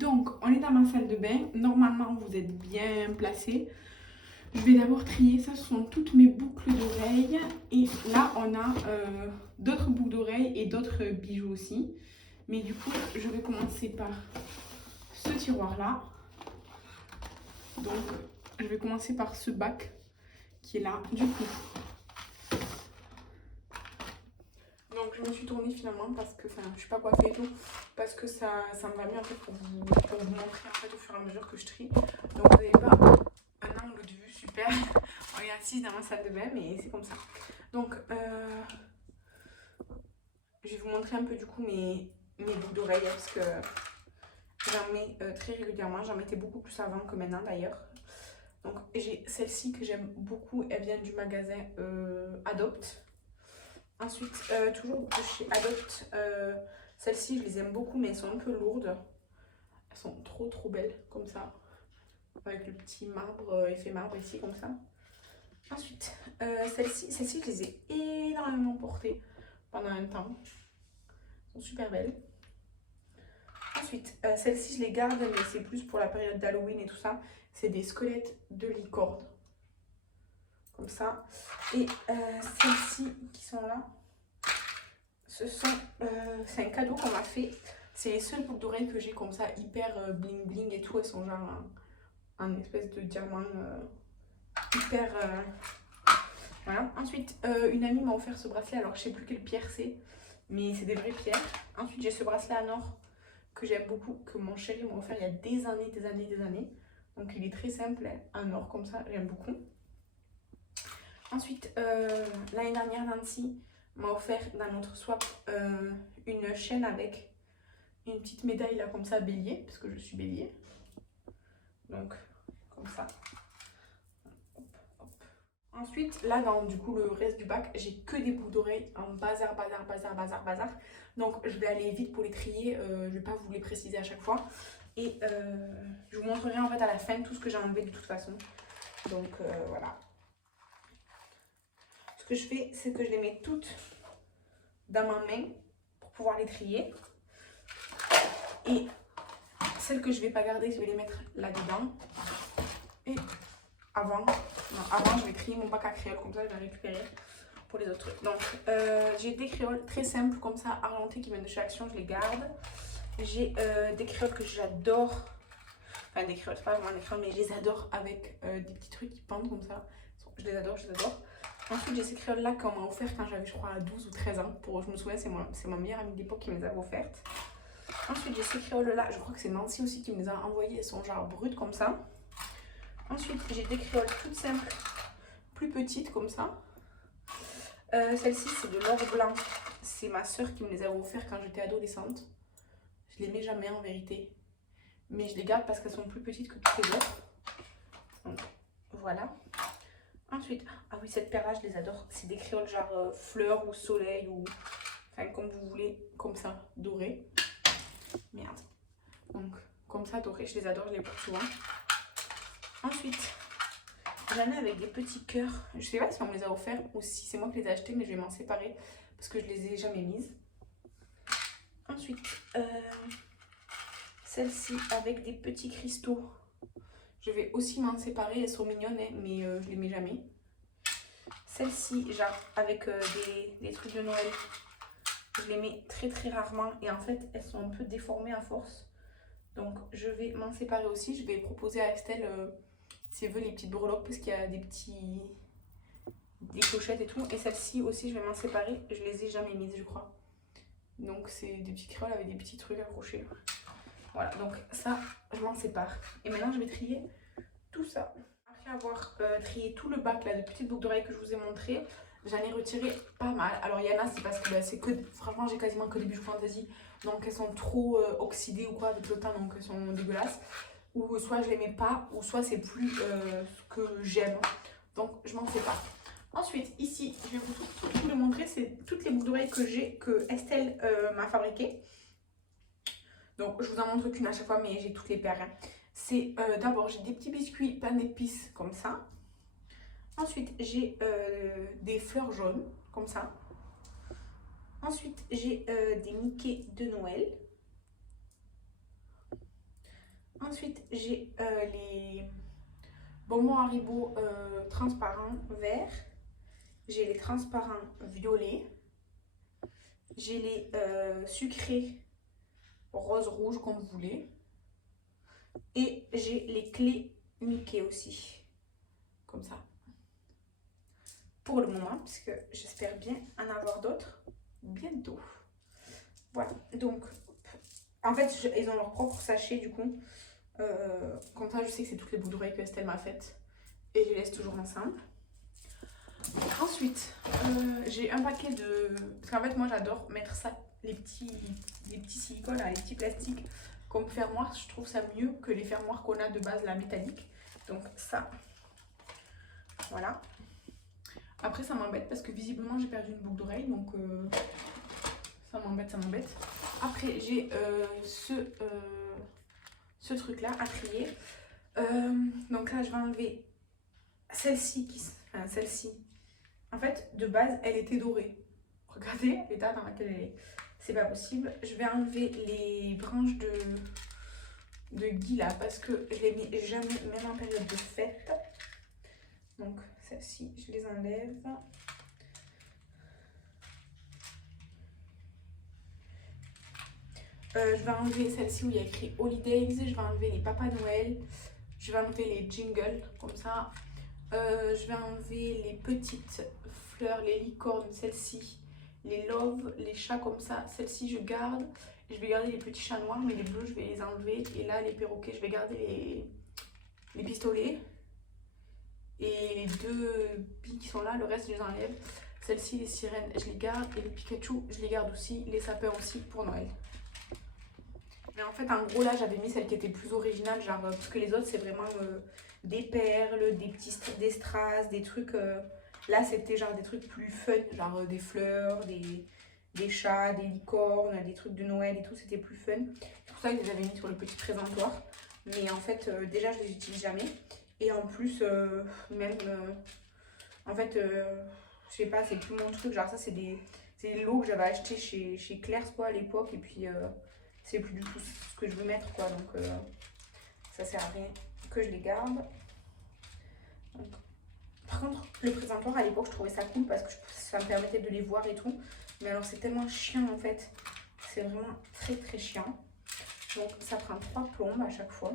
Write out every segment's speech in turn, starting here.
Donc, on est dans ma salle de bain. Normalement, vous êtes bien placés. Je vais d'abord trier. Ça, ce sont toutes mes boucles d'oreilles. Et là, on a d'autres boucles d'oreilles et d'autres bijoux aussi. Mais du coup, je vais commencer par ce tiroir-là. Donc, je vais commencer par ce bac qui est là. Du coup, donc je me suis tournée finalement parce que, enfin, je suis pas coiffée et tout, parce que ça me va mieux en fait pour vous montrer en fait au fur et à mesure que je trie. Donc vous n'avez pas un angle de vue super. On est assise dans ma salle de bain, mais c'est comme ça. Donc je vais vous montrer un peu du coup mes boucles d'oreilles parce que j'en mets très régulièrement. J'en mettais beaucoup plus avant que maintenant d'ailleurs. Donc j'ai celle-ci que j'aime beaucoup. Elle vient du magasin Adopt. Ensuite, toujours de chez Adopt, celles-ci je les aime beaucoup mais elles sont un peu lourdes. Elles sont trop belles comme ça. Avec le petit marbre, effet marbre ici comme ça. Ensuite, celles-ci je les ai énormément portées pendant un temps. Elles sont super belles. Ensuite, celles-ci je les garde mais c'est plus pour la période d'Halloween et tout ça. C'est des squelettes de licorne. Comme ça. Et celles-ci qui sont là. C'est un cadeau qu'on m'a fait. C'est les seules boucles d'oreilles que j'ai comme ça, hyper bling bling et tout. Elles sont genre un espèce de diamant hyper. Voilà. Ensuite, une amie m'a offert ce bracelet. Alors, je sais plus quelle pierre c'est, mais c'est des vraies pierres. Ensuite, j'ai ce bracelet en or que j'aime beaucoup, que mon chéri m'a offert il y a des années. Donc, il est très simple, hein, en or comme ça, j'aime beaucoup. Ensuite, l'année dernière, Nancy m'a offert dans notre swap une chaîne avec une petite médaille là comme ça bélier, parce que je suis bélier. Donc comme ça. Hop, hop. Ensuite, là dans du coup le reste du bac, j'ai que des boucles d'oreilles en bazar. Donc je vais aller vite pour les trier, je vais pas vous les préciser à chaque fois. Et je vous montrerai en fait à la fin tout ce que j'ai enlevé de toute façon. Donc voilà. Ce que je fais, c'est que je les mets toutes dans ma main pour pouvoir les trier. Et celles que je vais pas garder, je vais les mettre là-dedans. Et avant, je vais trier mon bac à créole, comme ça je vais récupérer pour les autres trucs. Donc j'ai des créoles très simples comme ça, argentées qui viennent de chez Action, je les garde. J'ai des créoles que j'adore. Enfin des créoles, c'est pas vraiment des créoles, mais je les adore avec des petits trucs qui pendent comme ça. Je les adore. Ensuite, j'ai ces créoles-là qu'on m'a offert quand j'avais, je crois, 12 ou 13 ans. Je me souviens, c'est ma meilleure amie d'époque qui me les avait offertes. Ensuite, j'ai ces créoles-là. Je crois que c'est Nancy aussi qui me les a envoyées. Elles sont genre brutes comme ça. Ensuite, j'ai des créoles toutes simples, plus petites comme ça. Celle-ci, c'est de l'or blanc. C'est ma soeur qui me les a offertes quand j'étais adolescente. Je les mets jamais en vérité. Mais je les garde parce qu'elles sont plus petites que toutes les autres. Donc, voilà. Ensuite, ah oui, cette paire-là, je les adore. C'est des créoles genre fleurs ou soleil ou... Enfin, comme vous voulez, comme ça, doré. Merde. Donc, comme ça, doré, je les adore, je les porte souvent. Ensuite, j'en ai avec des petits cœurs. Je sais pas si on me les a offerts ou si c'est moi qui les ai achetés, mais je vais m'en séparer parce que je les ai jamais mises. Ensuite, celle-ci avec des petits cristaux. Je vais aussi m'en séparer, elles sont mignonnes, hein, mais je les mets jamais. Celle-ci, genre avec des trucs de Noël, je les mets très rarement et en fait elles sont un peu déformées à force. Donc je vais m'en séparer aussi. Je vais proposer à Estelle si elle veut les petites breloques parce qu'il y a des clochettes et tout. Et celle-ci aussi je vais m'en séparer. Je les ai jamais mises je crois. Donc c'est des petits créoles avec des petits trucs accrochés. Voilà, donc ça je m'en sépare. Et maintenant je vais trier tout ça. Après avoir trié tout le bac là, de petites boucles d'oreilles que je vous ai montré, j'en ai retiré pas mal. Alors il y en a, c'est parce que bah, c'est que, franchement j'ai quasiment que des bijoux fantasy. Donc elles sont trop oxydées ou quoi avec le temps, donc elles sont dégueulasses. Ou soit je les mets pas, ou soit c'est plus ce que j'aime. Donc je m'en sépare. Ensuite, ici, je vais vous les montrer. C'est toutes les boucles d'oreilles que j'ai, que Estelle m'a fabriquées. Donc je vous en montre qu'une à chaque fois, mais j'ai toutes les paires. Hein. C'est d'abord, j'ai des petits biscuits pain d'épices comme ça. Ensuite, j'ai des fleurs jaunes comme ça. Ensuite, j'ai des Mickey de Noël. Ensuite, j'ai les bonbons Haribo transparents verts. J'ai les transparents violets. J'ai les sucrés rose-rouge comme vous voulez. Et j'ai les clés Mickey aussi. Comme ça. Pour le moment, puisque j'espère bien en avoir d'autres bientôt. Voilà. Donc, en fait, ils ont leur propre sachet du coup. Comme ça, je sais que c'est toutes les boucles d'oreilles que Estelle m'a faites. Et je les laisse toujours ensemble. Ensuite, j'ai un paquet de... Parce qu'en fait, moi, j'adore mettre ça, les petits silicones, là, les petits plastiques comme fermoir. Je trouve ça mieux que les fermoirs qu'on a de base, la métallique. Donc ça, voilà. Après, ça m'embête parce que visiblement, j'ai perdu une boucle d'oreille. Donc, ça m'embête, ça m'embête. Après, j'ai ce truc-là à trier. Donc là, je vais enlever celle-ci. Enfin, celle-ci. En fait, de base, elle était dorée. Regardez l'état dans lequel elle est. C'est pas possible. Je vais enlever les branches de gui là parce que je les mets jamais, même en période de fête. Donc, celles-ci, je les enlève. Je vais enlever celle-ci où il y a écrit Holidays. Je vais enlever les Papa Noël. Je vais enlever les jingles comme ça. Je vais enlever les petites fleurs, les licornes, celles-ci, les loves, les chats comme ça, celles-ci je garde. Je vais garder les petits chats noirs, mais les bleus je vais les enlever. Et là les perroquets, je vais garder les pistolets. Et les deux billes qui sont là, le reste je les enlève. Celles-ci, les sirènes, je les garde. Et les Pikachu, je les garde aussi. Les sapins aussi pour Noël. Mais en fait, en gros, là, j'avais mis celle qui était plus originale, genre, parce que les autres, c'est vraiment des perles, des strass, des trucs. Là, c'était genre des trucs plus fun, genre des fleurs, des chats, des licornes, des trucs de Noël et tout, c'était plus fun. C'est pour ça que je les avais mis sur le petit présentoir. Mais en fait, déjà, je les utilise jamais. Et en plus, même, en fait, je sais pas, c'est plus mon truc. Genre, ça, c'est des lots que j'avais acheté chez Claire's, quoi, à l'époque. Et puis, c'est plus du tout ce que je veux mettre, quoi. Donc, ça sert à rien que je les garde. Donc, par contre, le présentoir, à l'époque, je trouvais ça cool parce que ça me permettait de les voir et tout. Mais alors, c'est tellement chiant, en fait. C'est vraiment très, très chiant. Donc, ça prend 3 plombes à chaque fois.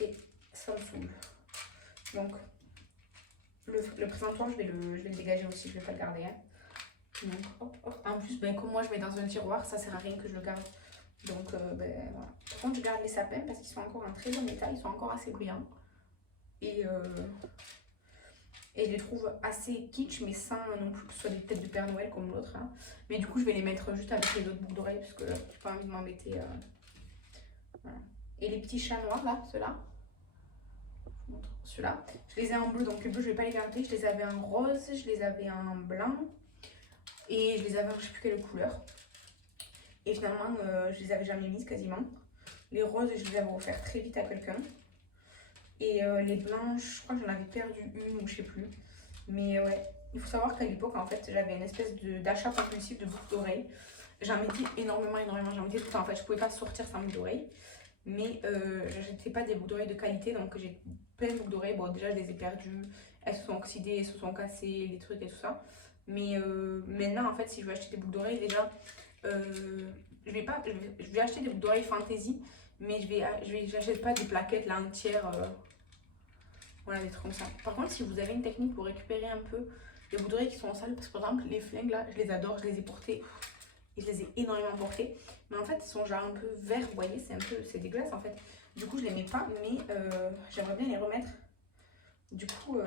Et ça me saoule. Donc, le présentoir, je vais le dégager aussi. Je vais pas le garder. Hein. Donc, hop, hop. En plus, ben, comme moi, je mets dans un tiroir, ça sert à rien que je le garde. Donc, ben, voilà. Par contre, je garde les sapins parce qu'ils sont encore en très bon état. Ils sont encore assez brillants. Et je les trouve assez kitsch, mais sans non plus que ce soit des têtes de Père Noël comme l'autre. Hein. Mais du coup, je vais les mettre juste avec les autres boucles d'oreilles parce que j'ai pas envie de m'embêter. Voilà. Et les petits chats noirs, là, ceux-là. Je vous montre ceux-là. Je les ai en bleu, donc le bleu, je vais pas les garder. Je les avais en rose, je les avais en blanc. Et je les avais en je sais plus quelle couleur. Et finalement, je les avais jamais mises quasiment. Les roses, je les avais offerts très vite à quelqu'un. Et les blanches, je crois que j'en avais perdu une ou je sais plus. Mais ouais, il faut savoir qu'à l'époque, en fait, j'avais une espèce d'achat compulsif de boucles d'oreilles. J'en mettais énormément. J'en mettais tout le temps. En fait, je pouvais pas sortir sans boucles d'oreilles. Mais j'achetais pas des boucles d'oreilles de qualité. Donc j'ai plein de boucles d'oreilles. Bon, déjà, je les ai perdues. Elles se sont oxydées, elles se sont cassées, les trucs et tout ça. Mais maintenant, en fait, si je veux acheter des boucles d'oreilles, déjà, je vais acheter des boucles d'oreilles fantasy. Mais j'achète pas des plaquettes là entières. Voilà, des trucs comme ça. Par contre, si vous avez une technique pour récupérer un peu les boucles d'oreilles qui sont sales, parce que par exemple, les flingues là, je les adore, je les ai portés. Et je les ai énormément portés. Mais en fait, ils sont genre un peu verts, vous voyez, c'est dégueulasse en fait. Du coup, je les mets pas, mais j'aimerais bien les remettre. Du coup,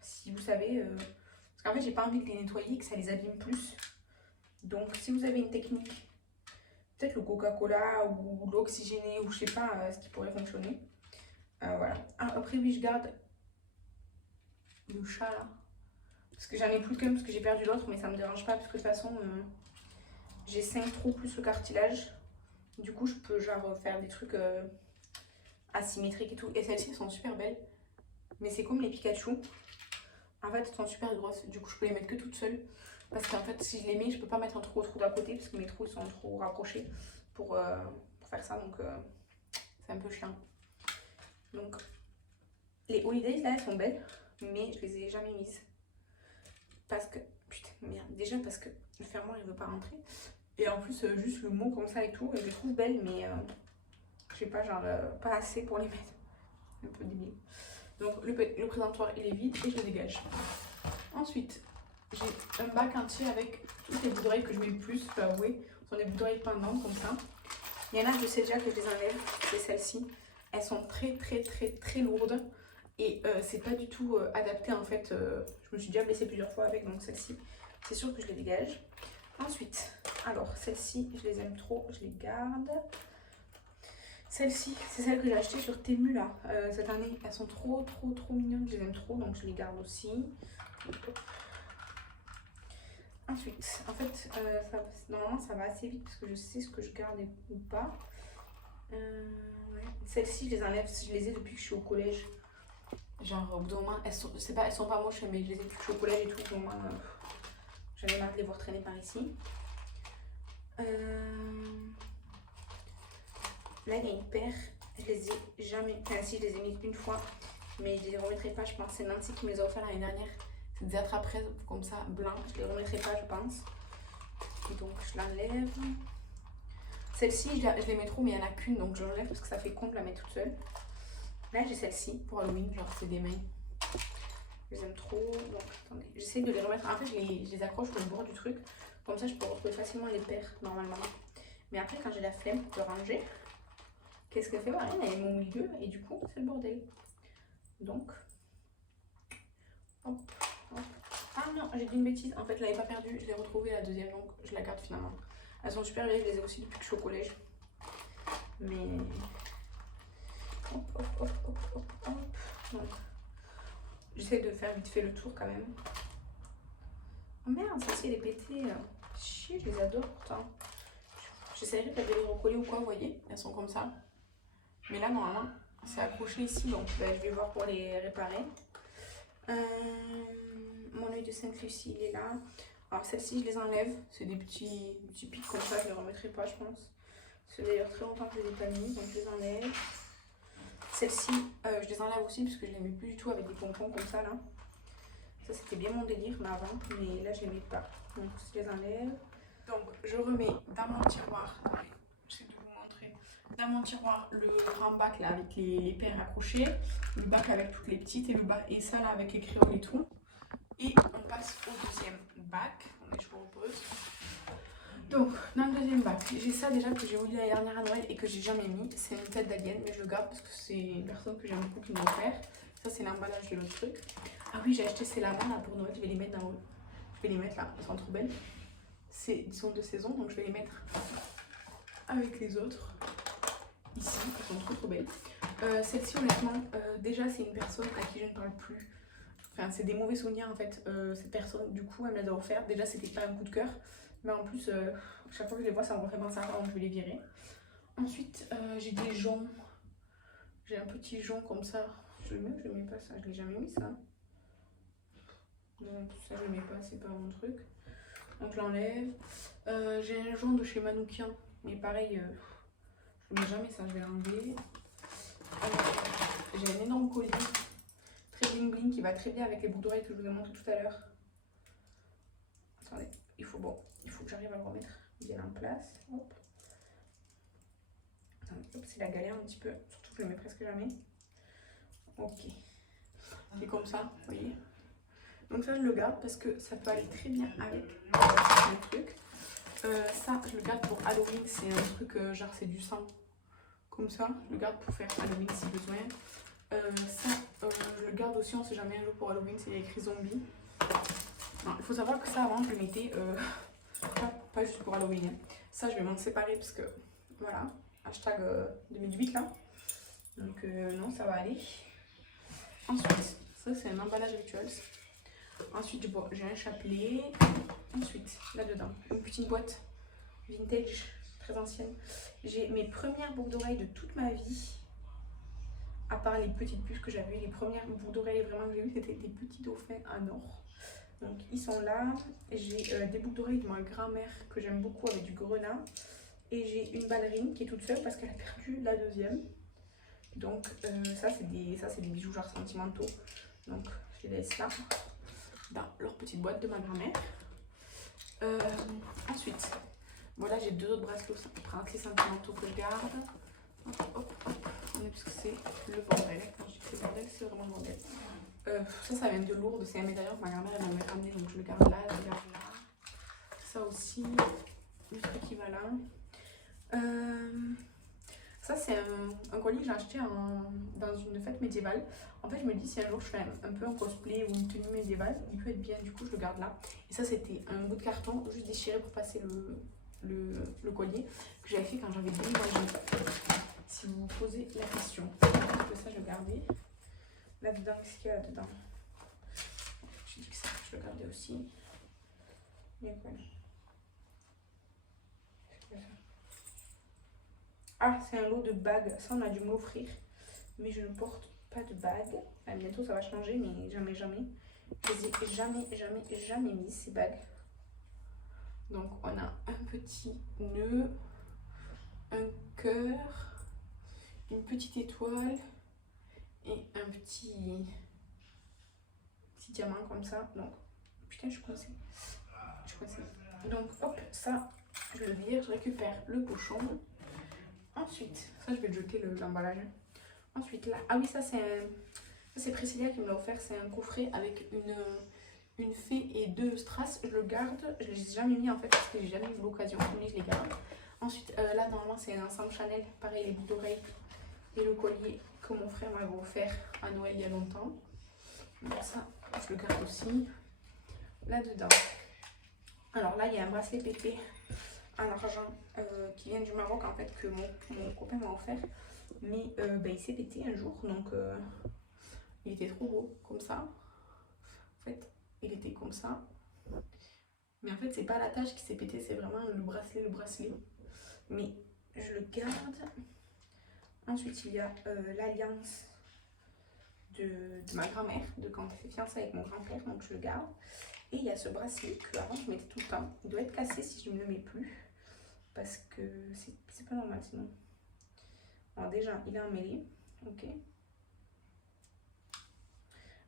si vous savez, parce qu'en fait, j'ai pas envie de les nettoyer, que ça les abîme plus. Donc, si vous avez une technique, peut-être le Coca-Cola ou l'oxygéné ou je sais pas ce qui pourrait fonctionner. Voilà. Ah, après, oui, je garde le chat là. Parce que j'en ai plus qu'un parce que j'ai perdu l'autre, mais ça me dérange pas parce que de toute façon, j'ai 5 trous plus le cartilage. Du coup, je peux genre faire des trucs asymétriques et tout. Et celles-ci sont super belles. Mais c'est comme les Pikachu. En fait, elles sont super grosses. Du coup, je peux les mettre que toutes seules. Parce qu'en fait, si je les mets, je peux pas mettre un trou d'à côté parce que mes trous sont trop rapprochés pour faire ça. Donc, c'est c'est un peu chiant. Donc, les Holidays, là, elles sont belles, mais je les ai jamais mises. Parce que, putain, merde, déjà parce que le fermoir, il veut pas rentrer. Et en plus, juste le mot comme ça et tout, je les trouve belles, mais je sais pas, genre, pas assez pour les mettre. Un peu débile. Donc, le présentoir, il est vide et je le dégage. Ensuite, j'ai un bac entier avec toutes les boucles d'oreilles que je mets le plus, faut avouer. Ce sont des boucles d'oreilles pendantes comme ça. Il y en a, je sais déjà que je les enlève, c'est celles-ci. Elles sont très lourdes et c'est pas du tout adapté en fait. Je me suis déjà blessée plusieurs fois avec, donc celle-ci, c'est sûr que je les dégage. Ensuite, alors celles-ci, je les aime trop, je les garde. Celle-ci, c'est celle que j'ai achetée sur Temu là, cette année. Elles sont trop mignonnes, je les aime trop, donc je les garde aussi. Ensuite, en fait, normalement ça va assez vite parce que je sais ce que je garde ou pas. Ouais. Celles-ci, je les enlève, je les ai depuis que je suis au collège. Genre, au bout d'un moment, elles sont pas moches, mais je les ai depuis que je suis au collège et tout. Au bout d'un moment, j'en ai marre de les voir traîner par ici. Là, il y a une paire, je les ai jamais. Enfin, si, je les ai mis une fois, mais je les remettrai pas, je pense. C'est Nancy qui me les a offert l'année dernière. C'est des attrape-presse comme ça, blancs. Je les remettrai pas, je pense. Et donc, je l'enlève. Celle-ci, je les mets trop, mais il n'y en a qu'une, donc je l'enlève parce que ça fait con de la mettre toute seule. Là, j'ai celle-ci pour Halloween, genre c'est des mains. Je les aime trop, donc attendez. J'essaie de les remettre. En fait, je les accroche au bord du truc. Comme ça, je peux retrouver facilement les paires, normalement. Mais après, quand j'ai la flemme de ranger, qu'est-ce qu'elle fait? Rien, elle est au milieu et du coup, c'est le bordel. Donc, hop, hop. Ah non, j'ai dit une bêtise. En fait, je l'avais pas perdue. Je l'ai retrouvée la deuxième, donc je la garde finalement. Elles sont super vieilles, je les ai aussi depuis que je suis au collège. Mais... hop. Donc, j'essaie de faire vite fait le tour quand même. Oh merde, celle-ci elle est pétée. Chier, je les adore pourtant. J'essaierai de les recoller ou quoi, vous voyez. Elles sont comme ça. Mais là, normalement, c'est accroché ici, donc je vais voir pour les réparer. Mon œil de Sainte-Lucie, il est là. Alors celles-ci, je les enlève. C'est des petits pics comme ça, je les remettrai pas, je pense. C'est d'ailleurs très longtemps que je les ai pas mis, donc je les enlève. Celles-ci, je les enlève aussi parce que je les mets plus du tout avec des pompons comme ça là. Ça c'était bien mon délire mais avant, mais là je les mets pas. Donc je les enlève. Donc je remets dans mon tiroir, j'essaie de vous montrer, dans mon tiroir le grand bac là avec les paires accrochées, le bac avec toutes les petites et le bac et ça là avec les crayons et tout. Et on passe au deuxième bac. Je vous repose. Donc, dans le deuxième bac, j'ai ça déjà que j'ai oublié l'année dernière à Noël et que j'ai jamais mis. C'est une tête d'alien, mais je le garde parce que c'est une personne que j'aime beaucoup qui m'a offert. Ça, c'est l'emballage de l'autre truc. Ah oui, j'ai acheté ces lamins là pour Noël. Je vais les mettre dans. Je vais les mettre là, elles sont trop belles. Ils sont de saison, donc je vais les mettre avec les autres. Ici, elles sont trop belles. Celle-ci, honnêtement, déjà, c'est une personne à qui je ne parle plus. Enfin, c'est des mauvais souvenirs en fait. Cette personne, du coup, elle me les a offert. Déjà, c'était pas un coup de cœur. Mais en plus, chaque fois que je les vois, ça me refait penser à ça, donc je vais les virer. Ensuite, j'ai des joncs. J'ai un petit jonc comme ça. Je le mets ou je le mets pas ça? Je l'ai jamais mis ça. Non, ça je le mets pas, c'est pas mon truc. Donc je l'enlève. J'ai un jonc de chez Manoukian. Mais pareil, je le mets jamais ça, je vais l'enlever. J'ai un énorme collier. Très bling bling qui va très bien avec les boucles d'oreilles que je vous ai montré tout à l'heure. Attendez, il faut que j'arrive à le remettre bien en place. Hop. Attendez, hop, c'est la galère un petit peu. Surtout que je le mets presque jamais. Ok. C'est comme ça, vous voyez. Donc ça, je le garde parce que ça peut aller très bien avec le truc. Ça, je le garde pour Halloween. C'est un truc, genre c'est du sang. Comme ça, je le garde pour faire Halloween si besoin. Ça, je le garde aussi, on sait jamais un jour pour Halloween, c'est écrit zombie. Non, il faut savoir que ça, avant, je le mettais pas juste pour Halloween. Hein. Ça, je vais m'en séparer parce que, voilà, hashtag 2008 là. Donc, non, ça va aller. Ensuite, ça, c'est un emballage rituels. Ensuite, bon, j'ai un chapelet. Ensuite, là-dedans, une petite boîte vintage, très ancienne. J'ai mes premières boucles d'oreilles de toute ma vie. À part les petites puces que j'avais, les premières boucles d'oreilles vraiment que j'ai eues, c'était des petits dauphins en or. Donc ils sont là. J'ai des boucles d'oreilles de ma grand-mère que j'aime beaucoup avec du grenat. Et j'ai une ballerine qui est toute seule parce qu'elle a perdu la deuxième. Donc ça c'est des bijoux genre sentimentaux. Donc je les laisse là dans leur petite boîte de ma grand-mère. Ensuite, voilà, j'ai 2 autres bracelets sentimentaux que je garde. Hop, hop, hop. Parce que c'est le bordel. Quand je dis que c'est le bordel, c'est vraiment le bordel. Ça vient de Lourdes. C'est un médaillon que ma grand-mère m'avait ramené. Donc je le garde là, je le garde là. Ça aussi, le truc qui va là. Ça, c'est un collier que j'ai acheté dans une fête médiévale. En fait, je me dis, si un jour je fais un peu un cosplay ou une tenue médiévale, il peut être bien. Du coup, je le garde là. Et ça, c'était un bout de carton juste déchiré pour passer le collier que j'avais fait quand j'avais déménagé. Si vous vous posez la question. Donc ça, je vais garder. Là-dedans, qu'est-ce qu'il y a là-dedans? Je dis que ça, je le gardais aussi. Il y a quoi là? Ah, c'est un lot de bagues. Ça, on a dû me l'offrir. Mais je ne porte pas de bagues. Ah, bientôt, ça va changer, mais jamais, jamais. Je les ai jamais mises, ces bagues. Donc, on a un petit nœud, un cœur, une petite étoile et un petit diamant comme ça. Donc, putain, je suis coincée. Donc, hop, ça, je le vire. Je récupère le pochon. Ensuite, ça je vais jeter l'emballage. Ensuite là, ah oui, ça c'est Priscilla qui me l'a offert, c'est un coffret avec une fée et 2 strass. Je le garde, je ne les ai jamais mis en fait parce que j'ai jamais eu l'occasion, mais je les garde. Ensuite là normalement c'est un ensemble Chanel, pareil les boucles d'oreilles et le collier que mon frère m'avait offert à Noël il y a longtemps. Donc ça, je le garde aussi. Là-dedans, alors là il y a un bracelet pépé en argent qui vient du Maroc en fait que mon copain m'a offert, mais il s'est pété un jour, donc il était trop beau comme ça. En fait il était comme ça, mais en fait c'est pas la tache qui s'est pété, c'est vraiment le bracelet, mais je le garde. Ensuite il y a l'alliance de ma grand-mère de quand elle s'est fiancée avec mon grand-père, donc je le garde. Et il y a ce bracelet que avant je mettais tout le temps, il doit être cassé si je ne le mets plus. Parce que c'est pas normal sinon. Alors déjà, il est emmêlé. Ok.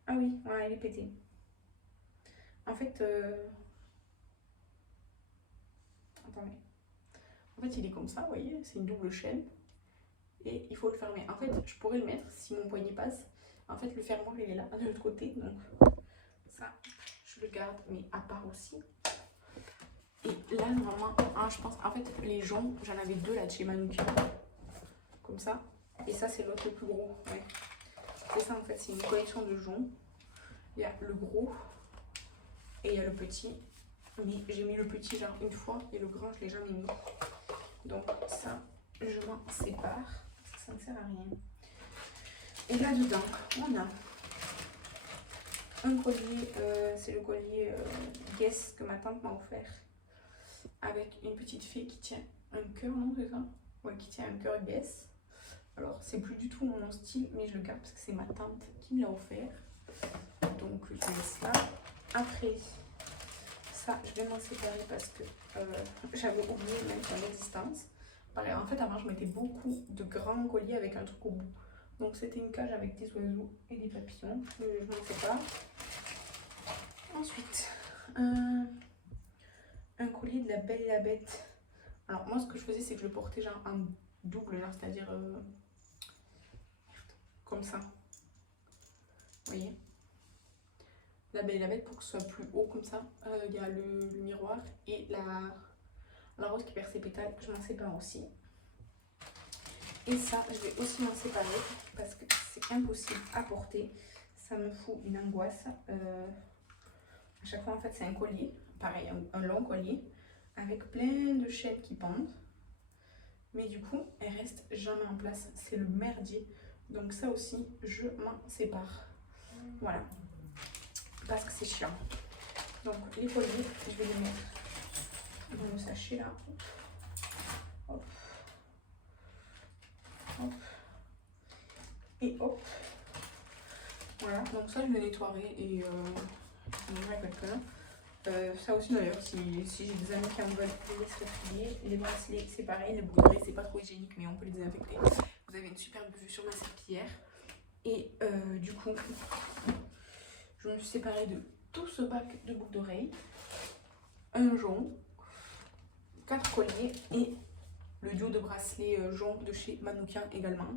Ah oui, voilà, il est pété. En fait, attendez. En fait, il est comme ça, vous voyez, c'est une double chaîne. Et il faut le fermer. En fait, je pourrais le mettre si mon poignet passe. En fait, le fermoir, il est là, de l'autre côté. Donc, ça, je le garde, mais à part aussi. Et là, normalement, je pense, en fait, les joncs, j'en avais 2 là de chez Manuka. Comme ça. Et ça, c'est l'autre le plus gros. Ouais. C'est ça, en fait, c'est une collection de joncs. Il y a le gros et il y a le petit. Mais j'ai mis le petit genre une fois et le grand, je l'ai jamais mis. Donc ça, je m'en sépare. Parce que ça ne sert à rien. Et là-dedans, on a un collier. C'est le collier Guess que ma tante m'a offert. Avec une petite fée qui tient un cœur, non, c'est ça? Ouais, qui tient un cœur Guess. Alors, c'est plus du tout mon style, mais je le garde parce que c'est ma tante qui me l'a offert. Donc, je laisse là. Après, ça, je vais m'en séparer parce que j'avais oublié même son existence. Pareil, en fait, avant, je mettais beaucoup de grands colliers avec un truc au bout. Donc, c'était une cage avec des oiseaux et des papillons. Je m'en sépare. Ensuite, un collier de la Belle et la Bête. Alors, moi, ce que je faisais, c'est que je le portais genre en double, genre, c'est-à-dire comme ça. Vous voyez? La Belle et la Bête pour que ce soit plus haut comme ça. Il y a le miroir et la rose qui perd ses pétales. Je m'en sépare aussi. Et ça, je vais aussi m'en séparer parce que c'est impossible à porter. Ça me fout une angoisse. À chaque fois, en fait, c'est un collier. Pareil, un long collier avec plein de chaînes qui pendent. Mais du coup, elles restent jamais en place. C'est le merdier. Donc ça aussi, je m'en sépare. Voilà. Parce que c'est chiant. Donc les colliers, je vais les mettre dans le sachet là. Hop. Hop. Et hop. Voilà, donc ça je le nettoierai et je le avec quelqu'un. Ça aussi d'ailleurs, si j'ai des amis qui en veulent, je les laisserai trier. Les bracelets, c'est pareil, les boucles c'est pas trop hygiénique, mais on peut les désinfecter. Vous avez une superbe vue sur ma serpillière. Et du coup, je me suis séparée de tout ce bac de boucles d'oreilles, un jonc, 4 colliers et le duo de bracelets jonc de chez Manoukian également,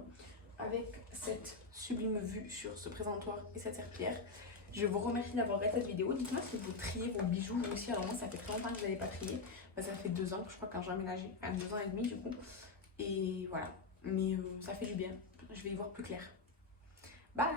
avec cette sublime vue sur ce présentoir et cette serpillière. Je vous remercie d'avoir regardé cette vidéo. Dites-moi si vous triez vos bijoux vous aussi. Alors moi, ça fait très longtemps que je n'avais pas trié. Ça fait 2 ans, je crois, quand j'ai emménagé. Enfin, 2 ans et demi du coup. Et voilà. Mais ça fait du bien. Je vais y voir plus clair. Bye!